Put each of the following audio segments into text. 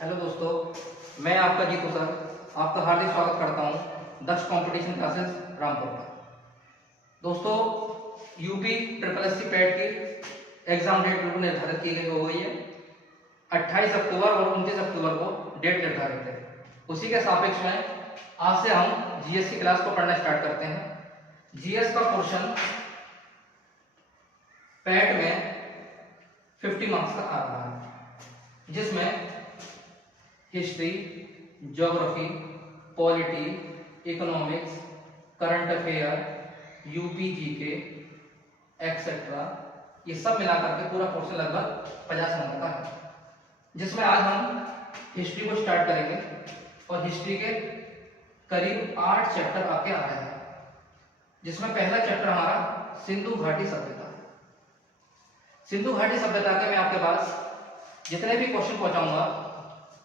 Hello दोस्तों, मैं आपका जीतू सर आपका हार्दिक स्वागत करता हूं दक्ष कंपटीशन क्लासेस रामपुर पर। दोस्तों, यूपी ट्रिपल एससी पैट की एग्जाम डेट बिल्कुल निर्धारित की गई हो गई है। 28 अक्टूबर और 29 अक्टूबर को डेट निर्धारित है। उसी के सापेक्ष में आज से हम जीएस की क्लास को पढ़ना स्टार्ट करते हैं। जीएस का पोर्शन पैट में 50 मार्क्स का आ रहा है, जिसमें history, geography, polity, economics, current affair, UP GK etcetera, ये सब मिलाकर के पूरा पोर्शन लगभग 50 नंबर का है, जिसमें आज हम हिस्ट्री को स्टार्ट करेंगे और हिस्ट्री के करीब 8 चैप्टर आपके आ रहे हैं, जिसमें पहला चैप्टर हमारा सिंधु घाटी सभ्यता है। सिंधु घाटी सभ्यता के मैं आपके पास जितने भी क्वेश्चन पहुंचाऊंगा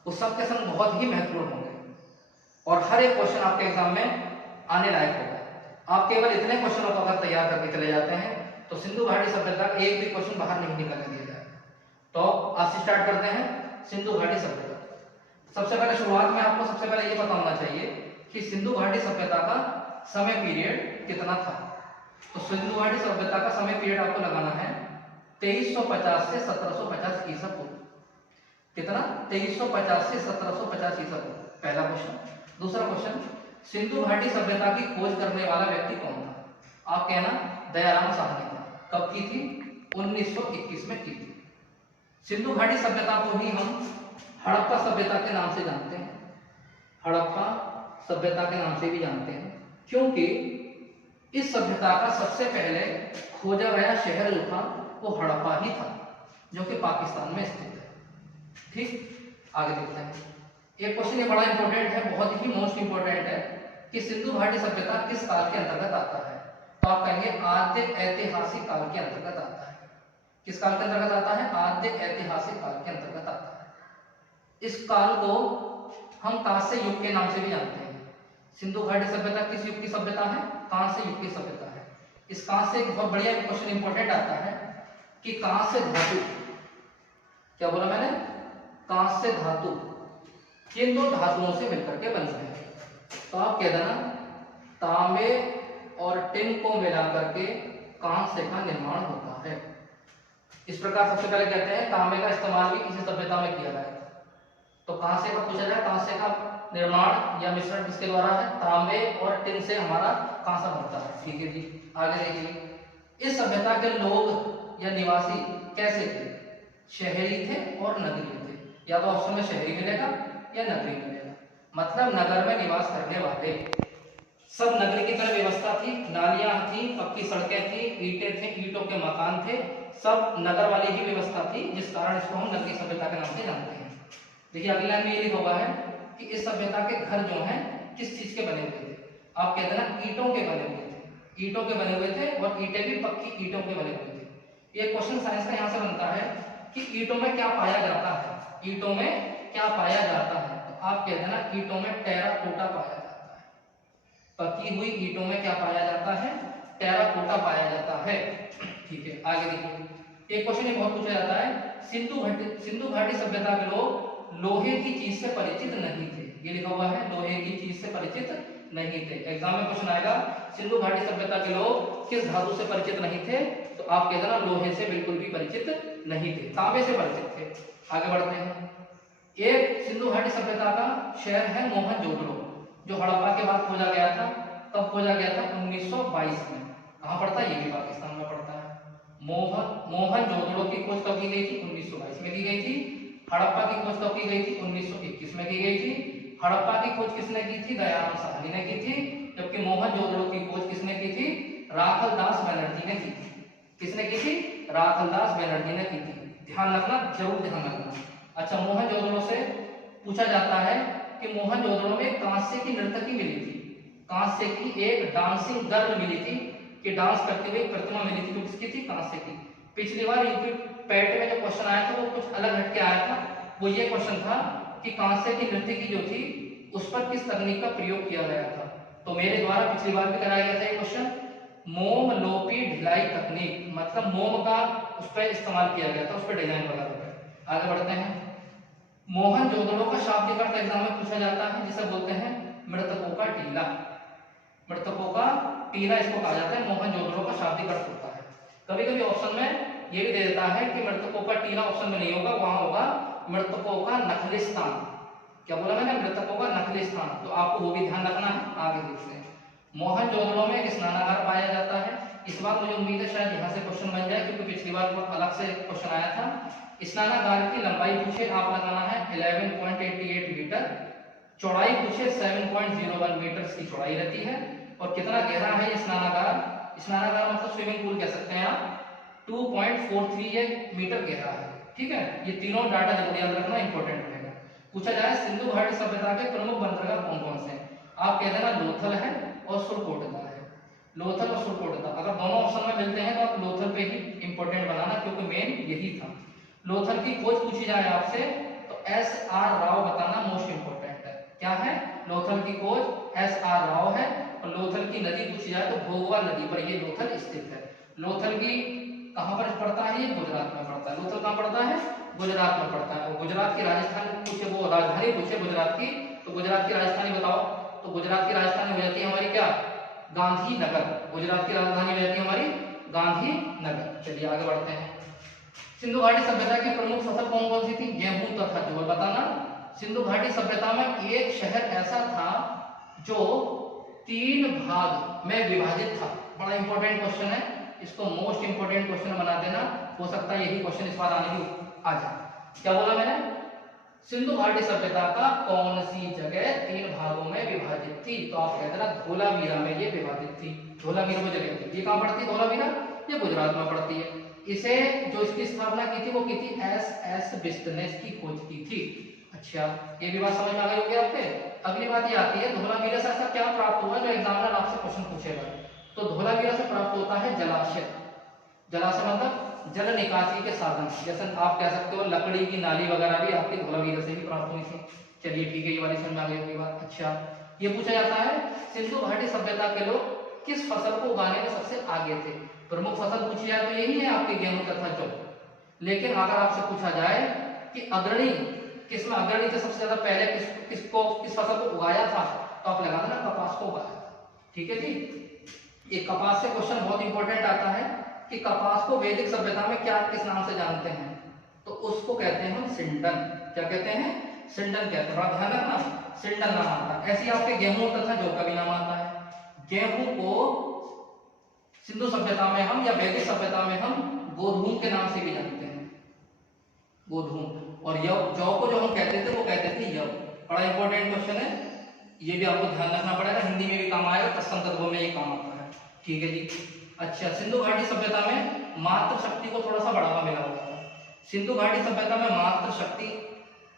उस सब के संग बहुत ही महत्वपूर्ण होंगे और हर एक क्वेश्चन आपके एग्जाम में आने लायक होगा। आप केवल इतने क्वेश्चनों को अगर तैयार करके चले जाते हैं तो सिंधु घाटी सभ्यता का एक भी क्वेश्चन बाहर नहीं निकलने दिया जाएगा। तो आज से स्टार्ट करते हैं सिंधु घाटी सभ्यता। सबसे पहले शुरुआत में आपको सबसे पहले ये पता होना चाहिए कि सिंधु घाटी सभ्यता का समय पीरियड कितना था। तो सिंधु घाटी सभ्यता का समय पीरियड आपको लगाना है 2350 से 1750 ईसा पूर्व। कितना? 2350 से 1750 ईसा पूर्व, पहला क्वेश्चन। दूसरा क्वेश्चन, सिंधु घाटी सभ्यता की खोज करने वाला व्यक्ति कौन था? आप कहना दयाराम साहनी था। कब की थी? 1921 में की थी। सिंधु घाटी सभ्यता को ही हम हड़प्पा सभ्यता के नाम से जानते हैं। हड़प्पा सभ्यता के नाम से भी जानते हैं क्योंकि इस सभ्यता का सबसे पहले खोजा गया शहर जो था वो हड़प्पा ही था, जो कि पाकिस्तान में स्थित है। ठीक, आगे देखते हैं। एक क्वेश्चन ये बड़ा इंपॉर्टेंट है, बहुत ही मोस्ट इंपॉर्टेंट है कि सिंधु घाटी सभ्यता किस काल के अंतर्गत आता है? तो आप कहेंगे आद्य ऐतिहासिक काल के अंतर्गत आता है। किस काल के अंतर्गत आता है? आद्य ऐतिहासिक काल के अंतर्गत आता है। इस काल को हम कांस्य युग के नाम से भी जानते हैं। सिंधु घाटी सभ्यता किस युग की सभ्यता है? कांस्य युग की सभ्यता है। इस कांस्य एक बहुत बढ़िया क्वेश्चन इंपॉर्टेंट आता है कि कांस्य धातु, क्या बोला मैंने? कांस्य धातु किन दो धातुओं से मिलकर के बनते हैं? तो आप कह देना तांबे और टिन को मिलाकर के कांस्य का निर्माण होता है। इस प्रकार सबसे पहले कहते हैं तांबे का इस्तेमाल भी इसी सभ्यता में किया गया था। तो कांस्य का पूछा जाए, कांस्य का निर्माण या मिश्रण किसके द्वारा है? तांबे और टिन से हमारा कांसा बनता है। ठीक है जी, आगे देखिए। इस सभ्यता के लोग या निवासी कैसे थे? शहरी थे और नगरीय थे। या तो ऑप्शन में शहरी मिलेगा या नगरी मिलेगा। मतलब नगर में निवास करने वाले सब नगरी की तरह व्यवस्था थी, नालियां थी, पक्की सड़कें थी, ईंटें थे, ईंटों के मकान थे, सब नगर वाली ही व्यवस्था थी, जिस कारण इसको हम नगरीय सभ्यता के नाम से जानते हैं। देखिए अगली लाइन में ये लिखा हुआ है कि इस सभ्यता के घर जो हैं किस चीज के बने हुए थे? आप कहते हैं ना ईंटों के बने हुए थे। ईंटों के बने हुए थे और ईंटें भी पक्की ईंटों के बने हुए थे। ये क्वेश्चन साइंस का यहाँ से बनता है कि ईंटों में क्या पाया जाता है? ईंटों में क्या पाया जाता है? तो आप कहते हैं ना ईंटों में टेराकोटा पाया जाता है। पकी हुई ईंटों में क्या पाया जाता है? टेराकोटा पाया जाता है। ठीक है, आगे देखिए। एक क्वेश्चन ये बहुत पूछा जाता है, सिंधु घाटी सभ्यता के लोग लोहे की चीज से परिचित नहीं थे। ये लिखा हुआ है लोहे की चीज से परिचित नहीं थे। एग्जाम में क्वेश्चन आएगा सिंधु घाटी सभ्यता के लोग किस धातु से परिचित नहीं थे? तो आप कहते ना लोहे से बिल्कुल भी परिचित नहीं थे, तांबे से परिचित थे। आगे बढ़ते हैं। एक सिंधु घाटी सभ्यता का शहर है मोहनजोदड़ो, जो हड़प्पा के बाद खोजा गया था। कब खोजा गया था? 1922 में। कहाँ पड़ता है? ये भी पाकिस्तान में पड़ता है। मोहनजोदड़ो की खोज कब की गई थी? 1922 में की गई थी। हड़प्पा की खोज कब की गई थी? 1921 में की गई थी। हड़प्पा की खोज किसने की थी? दयाराम साहनी ने की थी। जबकि मोहनजोदड़ो की खोज किसने की थी? राखलदास बनर्जी ने की थी। किसने की थी? राखलदास बनर्जी ने की थी। ध्यान रखना, जरूर ध्यान रखना। अच्छा, मोहनजोदड़ो से पूछा जाता है कि मोहनजोदड़ो में कांस्य की नर्तकी मिली थी। कांस्य की एक डांसिंग गर्ल मिली थी कि डांस करती हुई प्रतिमा मिली थी। तो किसकी थी? कांस्य की। पिछली बार यूपी पैट में जो क्वेश्चन आया था वो कुछ अलग हटके आया था। वो ये क्वेश्चन था कि कांस्य की नर्तकी जो थी उस पर किस तकनीक का प्रयोग किया गया था। तो मेरे द्वारा पिछली बार भी कराया गया था ये क्वेश्चन, मोम लोपी ढिलाई तकनीक। मतलब मोम का उस पर इस्तेमाल किया गया था, उस पर डिजाइन वगैरह। आगे बढ़ते हैं। मोहनजोदड़ो का शाब्दिक अर्थ एग्जाम में पूछा जाता है, जिसे बोलते हैं मृतकों का टीला। मृतकों का टीला इसको कहा जाता है, मोहनजोदड़ो का शाब्दिक अर्थ होता है। कभी कभी ऑप्शन में ये भी दे देता है कि मृतकों का टीला ऑप्शन में नहीं होगा, वहां होगा मृतकों का नखलिस्तान। क्या बोला मैंने? मृतकों का नखलिस्तान। तो आपको वो भी ध्यान रखना है। आगे देखते हैं, मोहनजोदड़ो में एक स्नानागार पाया जाता है। इस बार मुझे उम्मीद है शायद यहाँ से क्वेश्चन बन जाए, क्योंकि पिछली बार अलग से क्वेश्चन आया था। स्नानागार की लंबाई पूछे, आप लगाना है 11.88 मीटर, चौड़ाई पूछे 7.01 मीटर की चौड़ाई रहती है। और कितना गहरा है ये स्नानागार? स्नानागार मतलब स्विमिंग पूल कह सकते हैं आप। 2.43 मीटर गहरा है। ठीक है, ये तीनों डाटा जरूर याद रखना, इंपॉर्टेंट रहेगा। पूछा जाए सिंधु घाटी सभ्यता के प्रमुख बंदरगाह कौन कौन से हैं? आप कह देना लोथल है और सुरकोटदा है। लोथल और सुरकोटदा, अगर दोनों ऑप्शन में मिलते हैं तो आप लोथल पे ही इंपॉर्टेंट बनाना, क्योंकि मेन यही था। लोथल की खोज पूछी जाए आपसे तो S.R. राव बताना मोस्ट इंपोर्टेंट है। क्या है? लोथल की खोज S.R. राव है। और लोथल की नदी पूछी जाए तो भोगवा नदी पर ये लोथल स्थित है। लोथल की कहां पर पड़ता है? ये गुजरात में पड़ता है। लोथल कहां पड़ता है? गुजरात में पड़ता है। और गुजरात की राजस्थान पूछे, वो राजधानी पूछे गुजरात की, तो गुजरात की राजधानी बताओ। तो गुजरात की राजधानी हो जाती है हमारी क्या? गांधीनगर। गुजरात की राजधानी हो जाती है हमारी गांधीनगर। चलिए आगे बढ़ते हैं। सिंधु घाटी सभ्यता की प्रमुख फसल कौन कौन सी थी? गेहूं तथा जौ। बताना। सिंधु घाटी सभ्यता में एक शहर ऐसा था जो 3 भाग में विभाजित था। बड़ा इंपॉर्टेंट क्वेश्चन है, इसको मोस्ट इंपॉर्टेंट क्वेश्चन बना देना। हो सकता है यही क्वेश्चन इस बार आने की आ जाए। क्या बोला मैंने? सिंधु घाटी सभ्यता का कौन सी जगह 3 भागों में विभाजित थी? तो आप कह देना धोलावीरा में ये विभाजित थी। धोलावीरा में जगह थी। ये कहां पड़ती है धोलावीरा? ये गुजरात में पड़ती है। इसे जो इसकी स्थापना की थी वो की थी S.S. बिष्ट ने इसकी खोज की थी। अच्छा, ये भी बात समझ में आ गई होगी आपके। अगली बात ये आती है धोलावीरा से ऐसा क्या प्राप्त हुआ जो एग्जामिनर आपसे क्वेश्चन पूछेगा। तो धोलावीरा से प्राप्त होता है जलाशय। जलाशय मतलब जल निकासी के साधन। जैसे आप कह सकते हो लकड़ी की नाली वगैरह भी आपकी धोलावीरा से ही प्राप्त हुई थी। चलिए ठीक है, ये वाली समझ में आ गई होगी बात। अच्छा, ये पूछा जाता है सिंधु घाटी सभ्यता के लोग किस फसल को उगाने में सबसे आगे थे? प्रमुख फसल पूछी जाए तो यही है आपके गेहूं तथा जौ। लेकिन अगर आपसे पूछा जाए कि अग्रणी किस में अग्रणी थे, सबसे ज्यादा पहले किस फसल को उगाया था, तो आप लगा देना कपास को उगाया था। ठीक है जी। ये कपास से क्वेश्चन बहुत इंपॉर्टेंट आता है कि कपास को वैदिक सभ्यता में क्या किस नाम से जानते हैं? तो उसको कहते हैं हम सिंडन। क्या कहते हैं? सिंडन कहते हैं। ध्यान रखना, सिंडन नाम आता है। ऐसे आपके गेहूं तथा जौ का भी नाम आता है। गेहूं को सिंधु सभ्यता में हम या वैदिक सभ्यता में हम गोधूम के नाम से भी जानते हैं, गोधूम। और जौ को जो हम कहते थे वो कहते थे यव। बड़ा इंपॉर्टेंट क्वेश्चन है, ये भी आपको ध्यान रखना पड़ेगा। हिंदी में भी काम आएगा, संदर्भों में ये काम आता है। ठीक है जी। अच्छा, सिंधु घाटी सभ्यता में मातृशक्ति को थोड़ा सा बढ़ावा मिला हुआ था। सिंधु घाटी सभ्यता में मातृशक्ति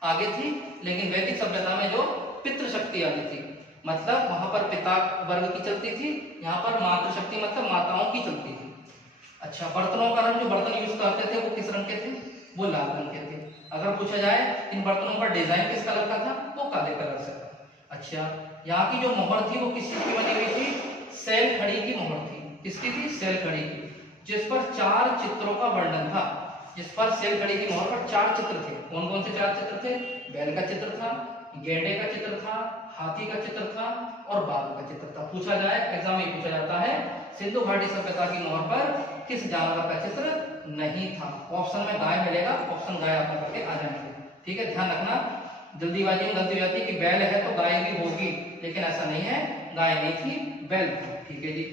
आगे थी, लेकिन वैदिक सभ्यता में जो पितृशक्ति आगे थी। मतलब वहां पर पिता वर्ग की चलती थी, यहाँ पर मातृशक्ति मतलब माताओं की चलती थी। अच्छा, बर्तनों का रंग, जो बर्तन यूज करते थे वो किस रंग के थे? वो लाल रंग के थे। अगर पूछा जाए इन बर्तनों पर डिजाइन किस कलर का था? वो काले कलर से था। अच्छा, यहाँ की जो मोहर थी वो किस चीज की बनी हुई थी? सैल खड़ी की मोहर थी। किसकी थी? सैल खड़ी की, जिस पर 4 चित्रों का वर्णन था। जिस पर सैल खड़ी की मोहर पर 4 चित्र थे। कौन कौन से 4 चित्र थे? बैल का चित्र था, गेंडे का चित्र था, हाथी का चित्र था और बाघ का चित्र था। पूछा जाए, एग्जाम में पूछा जाता है सिंधु घाटी सभ्यता की मोहर पर किस जानवर का चित्र नहीं था? ऑप्शन में गाय मिलेगा, ऑप्शन गाय आप करके आ जाएंगे। ठीक है, ध्यान रखना। जल्दीबाजी में गलती हो जाती है कि बैल है तो गाय भी होगी, लेकिन ऐसा नहीं है, गाय नहीं थी, बैल था। ठीक है जी।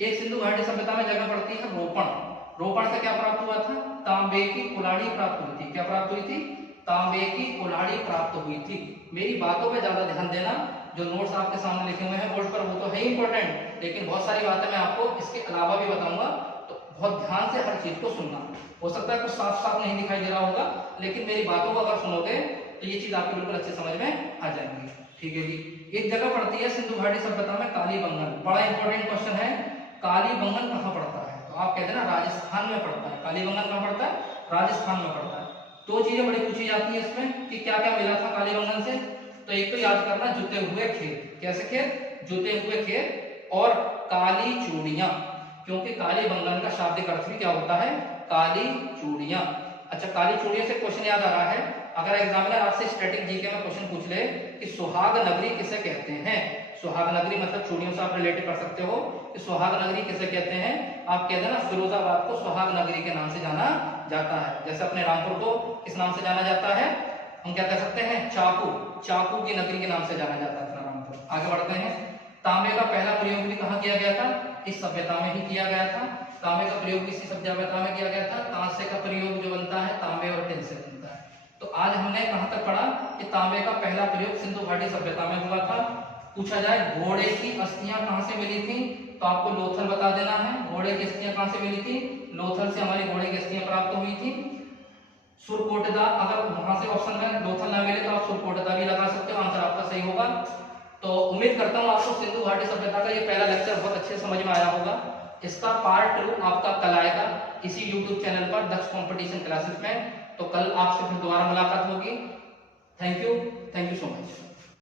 एक सिंधु घाटी सभ्यता में जगह पड़ती है रोपण। रोपण से क्या प्राप्त हुआ था? तांबे की कुल्हाड़ी प्राप्त हुई थी। क्या प्राप्त हुई थी? तांबे की कुल्हाड़ी प्राप्त हुई थी। मेरी बातों पे ज्यादा ध्यान देना। जो नोट्स आपके सामने लिखे हुए हैं बोर्ड पर वो तो है इंपॉर्टेंट, लेकिन बहुत सारी बातें मैं आपको इसके अलावा भी बताऊंगा, तो बहुत ध्यान से हर चीज को सुनना। हो सकता है कुछ साफ साफ नहीं दिखाई दे रहा होगा, लेकिन मेरी बातों को अगर सुनोगे तो ये चीज आपको बिल्कुल अच्छे समझ में आ जाएंगी। ठीक है जी। एक जगह पड़ती है सिंधु घाटी सभ्यता में कालीबंगन। बड़ा इंपॉर्टेंट क्वेश्चन है, कालीबंगन कहाँ पड़ता है? तो आप कहते हैं ना राजस्थान में पड़ता है। कालीबंगन कहाँ पड़ता है? राजस्थान में पड़ता है। दो चीजें बड़ी पूछी जाती है इसमें कि क्या क्या मिला था कालीबंगन से। तो एक तो याद करना जुते हुए खेत। कैसे खेत? जुते हुए खेत। और काली चूड़ियां, क्योंकि कालीबंगन का शाब्दिक अर्थ भी क्या होता है? काली चूड़ियां। अच्छा, काली चूड़ियां से क्वेश्चन याद आ रहा है अगर एग्जामिनर आपसे स्टैटिक जीके में क्वेश्चन पूछ ले कि सुहाग नगरी किसे कहते हैं, सुहाग नगरी मतलब चूड़ियों से आप रिलेट कर सकते हो कि सुहाग नगरी किसे कहते हैं, आप कह देना फिरोजाबाद को सुहाग नगरी के नाम से जाना जाता है। जैसे अपने रामपुर को किस नाम से जाना जाता है, हम क्या कह सकते हैं, चाकू, चाकू की नगरी के नाम से जाना जाता है अपना रामपुर। आगे बढ़ते हैं। तांबे का पहला प्रयोग भी कहाँ किया गया था, इस सभ्यता में ही किया गया था। तांबे का प्रयोग इसी सभ्यता में किया गया था। कांसे का प्रयोग जो बनता है तांबे और टिन से बनता है। तो आज हमने कहां तक पढ़ा कि तांबे का पहला प्रयोग सिंधु घाटी सभ्यता में हुआ था। पूछा जाए घोड़े की अस्थियां कहां से मिली थी, तो आपको लोथल बता देना है। घोड़े की अस्थियां कहां से मिली थी, लोथल से हमारी घोड़े की अस्थियां प्राप्त हुई थी। सुरकोटदा, अगर वहां से ऑप्शन में लोथल ना मिले तो आप सुरकोटदा भी लगा सकते हो, आंसर आपका सही होगा। तो उम्मीद करता हूं आपको सिंधु घाटी सभ्यता का ये पहला लेक्चर बहुत अच्छे समझ में आया होगा। इसका पार्ट 2 आपका कल आएगा इसी YouTube चैनल पर दक्ष कंपटीशन क्लासेस में। तो कल आपसे फिर दोबारा मुलाकात होगी। Thank you.